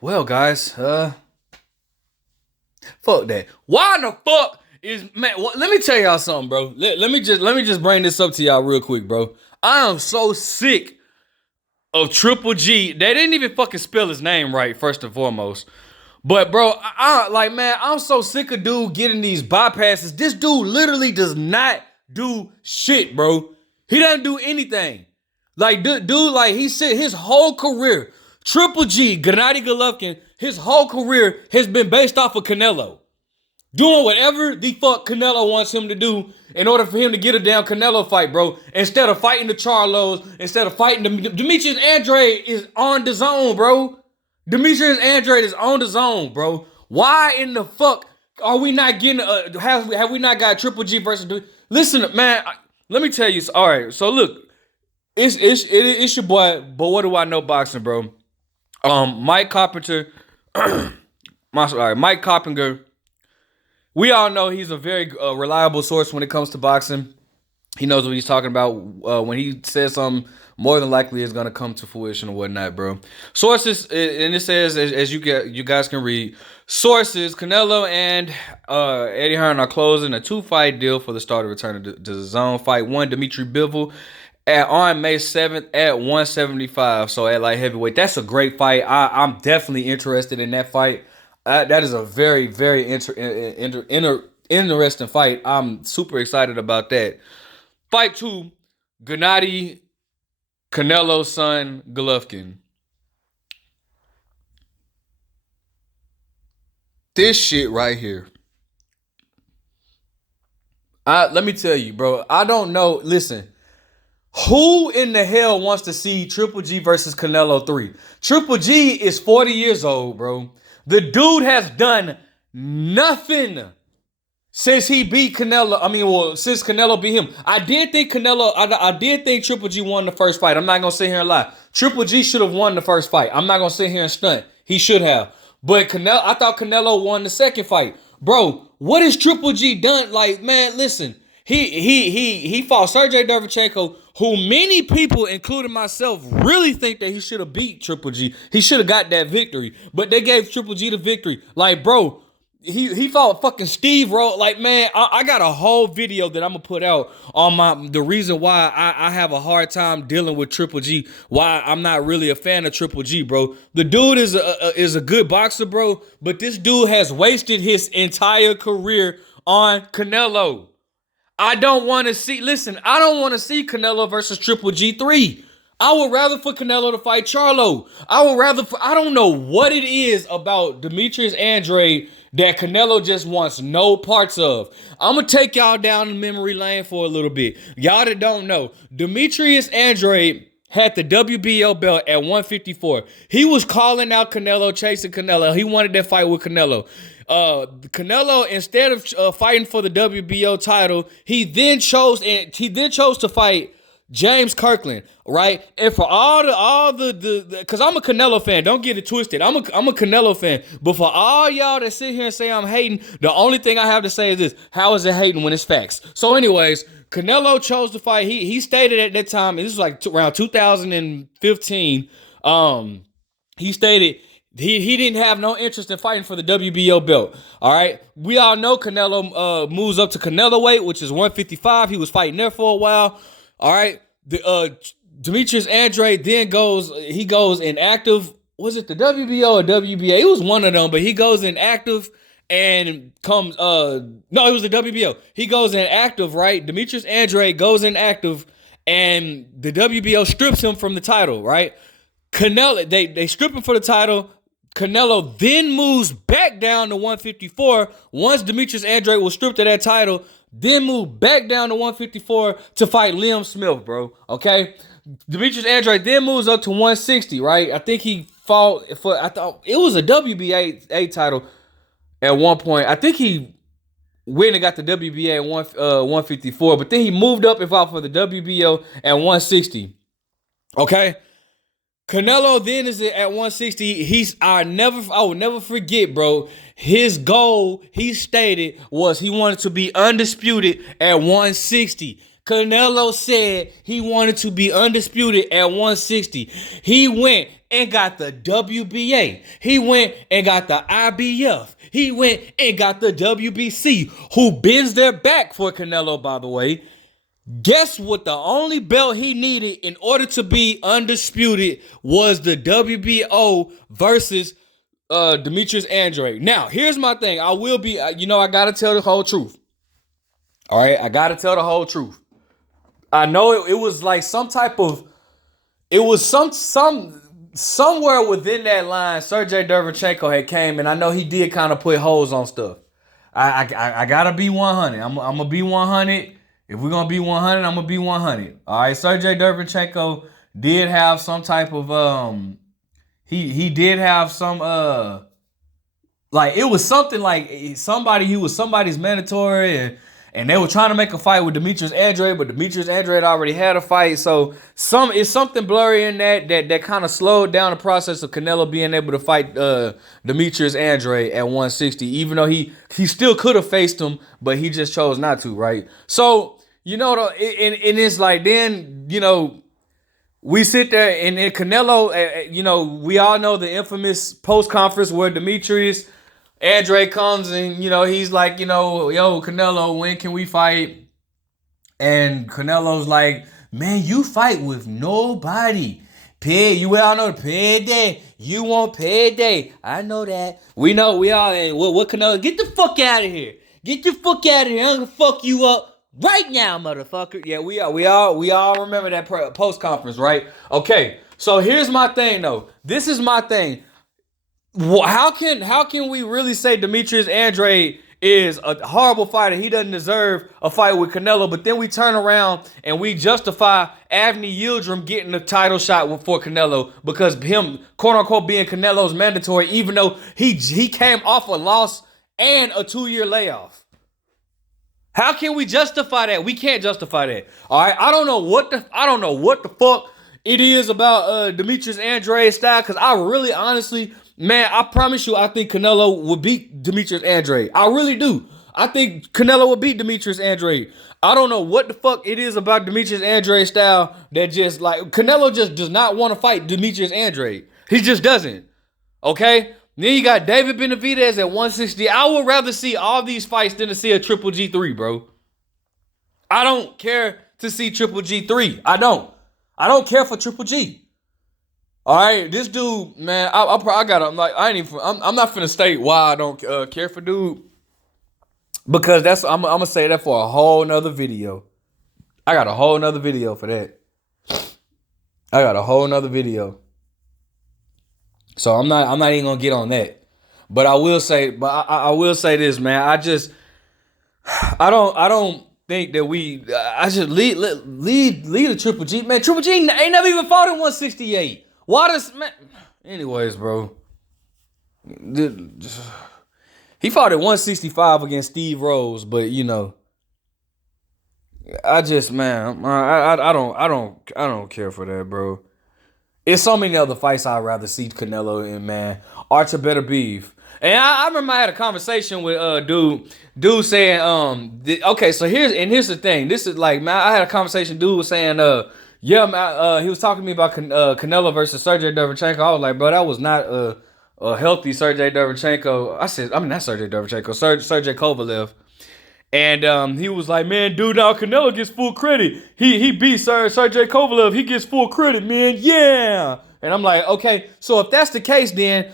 Well, guys, fuck that. Why in the fuck is man? Let me tell y'all something, bro. Let me just bring this up to y'all real quick, bro. I am so sick of Triple G. They didn't even fucking spell his name right, first and foremost. But bro, I like, man, I'm so sick of dude getting these bypasses. This dude literally does not do shit, bro. He doesn't do anything. Like, dude, like, he said his whole career, Triple G, Gennady Golovkin, his whole career has been based off of Canelo. Doing whatever the fuck Canelo wants him to do in order for him to get a damn Canelo fight, bro. Instead of fighting the Charlos, instead of fighting Demetrius Andrade is on the zone, bro. Demetrius Andrade is on the zone, bro. Why in the fuck are we not getting? Have we not got Triple G versus? Listen, man. Let me tell you. All right. So look, it's your boy. But what do I know boxing, bro? Mike Carpenter. Mike Carpenter. We all know he's a very reliable source when it comes to boxing. He knows what he's talking about. When he says something, more than likely it's gonna come to fruition or whatnot, bro. Sources, and it says as you guys can read, sources: Canelo and Eddie Hearn are closing a 2-fight deal for the start of return to the zone. Fight 1, Dimitri Bivol on May 7th at 175. So at light heavyweight, that's a great fight. I'm definitely interested in that fight. That is a very, very interesting fight. I'm super excited about that. Fight 2, Gennady Canelo's son, Golovkin. This shit right here. Let me tell you, bro. I don't know. Listen, who in the hell wants to see Triple G versus Canelo 3? Triple G is 40 years old, bro. The dude has done nothing since he beat Canelo. Since Canelo beat him. I did think Triple G won the first fight. I'm not going to sit here and lie. Triple G should have won the first fight. I'm not going to sit here and stunt. He should have. But I thought Canelo won the second fight. Bro, what has Triple G done? Like, man, listen. He fought Sergey Derevchenko, who many people, including myself, really think that he should have beat Triple G. He should have got that victory. But they gave Triple G the victory. Like, bro, he fought fucking Steve Rhodes. Like, man, I got a whole video that I'm gonna put out on the reason why I have a hard time dealing with Triple G. Why I'm not really a fan of Triple G, bro. The dude is a good boxer, bro. But this dude has wasted his entire career on Canelo. I don't want to see Canelo versus Triple G 3. I would rather for Canelo to fight Charlo. I don't know what it is about Demetrius Andrade that Canelo just wants no parts of. I'm going to take y'all down the memory lane for a little bit. Y'all that don't know, Demetrius Andrade had the WBO belt at 154. He was calling out Canelo, chasing Canelo. He wanted that fight with Canelo. Canelo, instead of fighting for the WBO title, he then chose to fight James Kirkland, right? And for all the because I'm a Canelo fan, don't get it twisted. I'm a Canelo fan, but for all y'all that sit here and say I'm hating, the only thing I have to say is this: how is it hating when it's facts? So, anyways, Canelo chose to fight. He stated at that time, and this was like around 2015. He stated. He didn't have no interest in fighting for the WBO belt. All right. We all know Canelo moves up to Canelo weight, which is 155. He was fighting there for a while. All right. Demetrius Andrade then goes inactive. Was it the WBO or WBA? It was one of them, but he goes inactive and comes no, it was the WBO. He goes inactive, right? Demetrius Andrade goes inactive and the WBO strips him from the title, right? Canelo, they strip him for the title. Canelo then moves back down to 154 once Demetrius Andrade was stripped of that title, then moved back down to 154 to fight Liam Smith, bro. Okay? Demetrius Andrade then moves up to 160, right? I think he fought I thought it was a WBA title at one point. I think he went and got the WBA at 154, but then he moved up and fought for the WBO at 160. Okay? Canelo then is at 160. I will never forget, bro. His goal, he stated, was he wanted to be undisputed at 160. Canelo said he wanted to be undisputed at 160. He went and got the WBA. He went and got the IBF. He went and got the WBC, who bends their back for Canelo, by the way. Guess what? The only belt he needed in order to be undisputed was the WBO versus Demetrius Andrade. Now, here's my thing. I will be, I gotta tell the whole truth. All right, I gotta tell the whole truth. I know it was like some type of, it was somewhere within that line. Sergey Derevchenko had came, and I know he did kind of put holes on stuff. I gotta be 100. I'm gonna be 100. If we're gonna be 100, I'm gonna be 100. All right, Sergey Derevchenko did have some type of he did have some like it was something like he was somebody's mandatory, and they were trying to make a fight with Demetrius Andrade, but Demetrius Andrade already had a fight. So it's something blurry in that kind of slowed down the process of Canelo being able to fight Demetrius Andrade at 160, even though he still could have faced him, but he just chose not to, right? So, and it's like then, we sit there and Canelo, we all know the infamous post-conference where Demetrius Andrade comes and, he's like, yo, Canelo, when can we fight? And Canelo's like, man, you fight with nobody. You all know the payday. You want payday. I know that. We all, what Canelo, get the fuck out of here. Get the fuck out of here. I'm gonna fuck you up right now, motherfucker. Yeah, we all remember that post-conference, right? Okay, so here's my thing, though. This is my thing. How can we really say Demetrius Andrade is a horrible fighter? He doesn't deserve a fight with Canelo, but then we turn around and we justify Avni Yildirim getting the title shot for Canelo because him, quote unquote, being Canelo's mandatory, even though he came off a loss and a 2-year layoff. How can we justify that? We can't justify that. All right, I don't know what the fuck it is about Demetrius Andrade's style, because I really honestly, man, I promise you, I think Canelo would beat Demetrius Andrade. I really do. I think Canelo would beat Demetrius Andrade. I don't know what the fuck it is about Demetrius Andrade's style that just like, Canelo just does not want to fight Demetrius Andrade. He just doesn't. Okay? Then you got David Benavidez at 160. I would rather see all these fights than to see a Triple G3, bro. I don't care to see Triple G3. I don't care for Triple G. All right, this dude, man, I'm not finna state why I don't care for dude, because I'm gonna say that for a whole nother video. I got a whole nother video for that. So I'm not even gonna get on that. But I will say this, man. I don't think that I should lead a Triple G. Man, Triple G ain't never even fought in 168. Why does, man? Anyways, bro. He fought at 165 against Steve Rose, but I don't care for that, bro. It's so many other fights I'd rather see Canelo in, man. Archer better beef. And I remember I had a conversation with dude saying, okay, so here's the thing. This is like, man, I had a conversation, dude was saying, yeah, man, he was talking to me about Canelo versus Sergey Derevchenko. I was like, bro, that was not a healthy Sergey Derevchenko. Not Sergey Derevchenko, Sergey Kovalev. And he was like, man, dude, now Canelo gets full credit. He beat Sergey Kovalev. He gets full credit, man. Yeah. And I'm like, okay, so if that's the case, then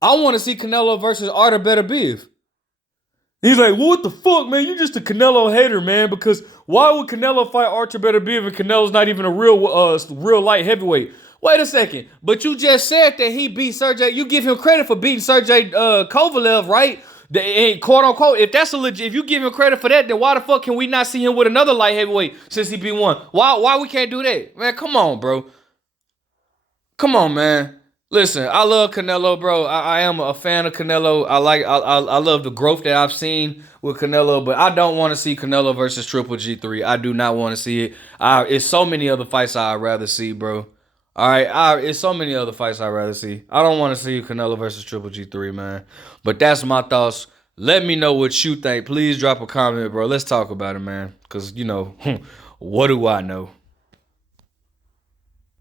I want to see Canelo versus Artur Beterbiev. He's like, well, what the fuck, man? You just a Canelo hater, man, because why would Canelo fight Artur Beterbiev and Canelo's not even a real light heavyweight? Wait a second. But you just said that he beat Sergey. You give him credit for beating Sergey Kovalev, right? Quote unquote, if that's a legit, if you give him credit for that, then why the fuck can we not see him with another light heavyweight since he beat one? Why we can't do that? Man, come on, bro. Come on, man. Listen, I love Canelo, bro. I am a fan of Canelo. I love the growth that I've seen with Canelo, but I don't want to see Canelo versus Triple G3. I do not want to see it. It's so many other fights I'd rather see, bro. All right, it's so many other fights I'd rather see. I don't want to see Canelo versus Triple G3, man. But that's my thoughts. Let me know what you think. Please drop a comment, bro. Let's talk about it, man. Because, What do I know?